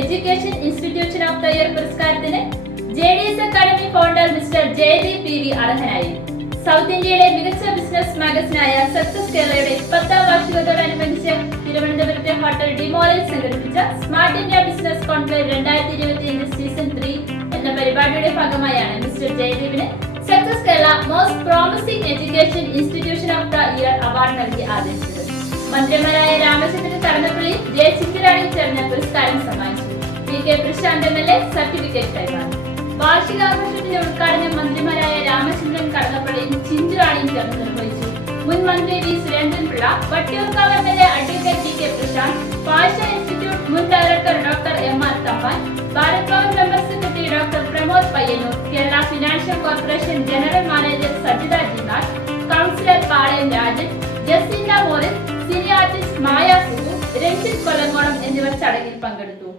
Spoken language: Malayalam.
Education institution of the year പുരസ്കാരത്തിന് J D S academy founder mister Jayadeep P V അർഹനായി. സൗത്ത് ഇന്ത്യയിലെ മികച്ച ബിസിനസ് മാഗസിനായ സക്സസ് കേരളയുടെ പത്താം വാർഷികത്തോടനുബന്ധിച്ച് തിരുവനന്തപുരത്തെ ഹോട്ടൽ ഡിമോറിൽ സംഘടിപ്പിച്ച സ്മാർട്ട് ഇന്ത്യ ബിസിനസ് കോൺക്ലേവ് രണ്ടായിരത്തി ഇരുപത്തിയഞ്ച് സീസൺ ത്രീ എന്ന പരിപാടിയുടെ ഭാഗമായാണ് mister ജയദീപിന് success Kerala most promising education institution of the year award നൽകി ആദരിച്ചത്. മന്ത്രിമാരായ രാമചന്ദ്രൻ കടന്നപ്പള്ളി ജയ ചിത്തിരാണി ചേർന്ന് പുരസ്കാരം സമ്മാനിച്ചു. K Prashanth M L A certificate കൈമാറി. വാർഷികാഘോഷത്തിന്റെ ഉദ്ഘാടനം മന്ത്രിമാരായ രാമചന്ദ്രൻ കടന്നപ്പള്ളിയും ചിഞ്ചുറാണിയും ചേർന്ന് നിർവഹിച്ചു. മുൻ മന്ത്രി V. Surendran Pillai Vattiyoorkavu M L A advocate P K. Prashanth Bhasha institute മുൻ director doctor M. R. Thampan Bharat Bhavan member secretary doctor Pramod Payyannur Kerala financial corporation general manager Sajitha Jinal councillor Palayam Rajan Jaseena Morris cine artist Maya Suhu Ranjith Kollankonam എന്നിവർ ചടങ്ങിൽ പങ്കെടുത്തു.